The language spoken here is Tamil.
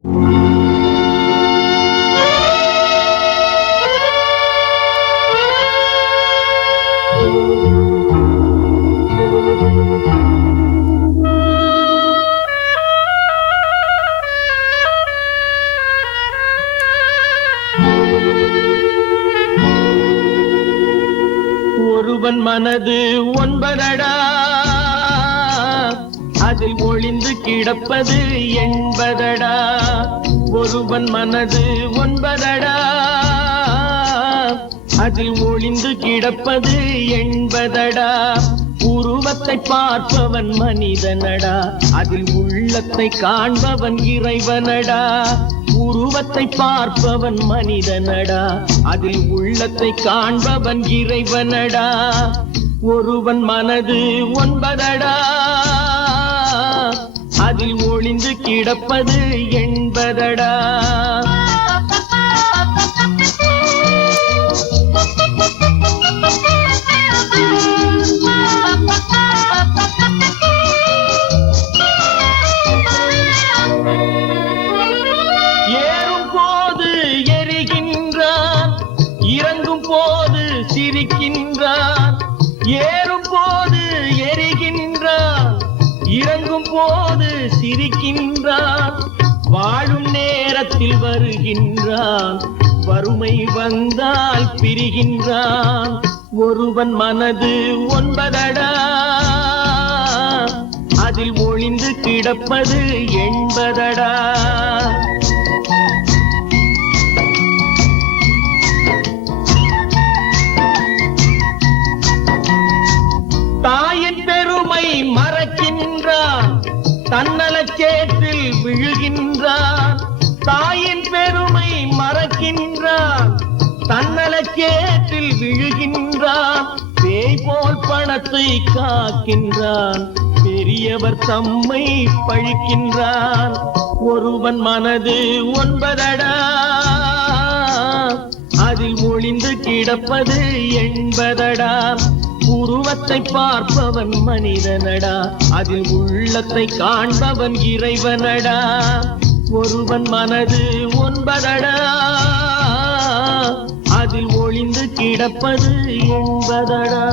ஒருவன் மனது ஒன்பதடா, அதில் ஒளிந்து கிடப்பது என்பதடா. ஒருவன் மனது ஒன்பதடா, அதில் ஒளிந்து கிடப்பது என்பதடா. உருவத்தை பார்ப்பவன் மனிதனடா, அதில் உள்ளத்தை காண்பவன் இறைவனடா. உருவத்தை பார்ப்பவன் மனிதனடா, அதில் உள்ளத்தை காண்பவன் இறைவனடா. ஒருவன் மனது ஒன்பதடா, அதில் ஒளிந்து கிடப்பது என்பதடா. ஏறும் போது எரிகின்றான், இறங்கும் போது சிரிக்கின்றான். ஏறும் போது எரிகின்றான், இறங்கும் போது சிரிக்கின்றான். வாழும் நேரத்தில் வருகின்றான், வறுமை வந்தால் பிரிகின்றான். ஒருவன் மனது ஒன்பதடா, அதில் ஒளிந்து கிடப்பது என்பதடா. தாயின் பெருமை மறக்கின்றான், தன்னலச்சேற்றில் விழுகின்றான். தாயின் பெருமை மறக்கின்றான், தன்னலச்சேற்றில் விழுகின்றான். பேய் போல் பணத்தை காக்கின்றான், பெரியவர் தம்மை பழிக்கின்றான். ஒருவன் மனது ஒன்பதடா, அதில் ஒளிந்து கிடப்பது என்பதடா. உருவத்தை பார்ப்பவன் மனிதனடா, அதில் உள்ளத்தை காண்பவன் இறைவனடா. ஒருவன் மனது ஒன்பதடா, அதில் ஒளிந்து கிடப்பது என்பதடா.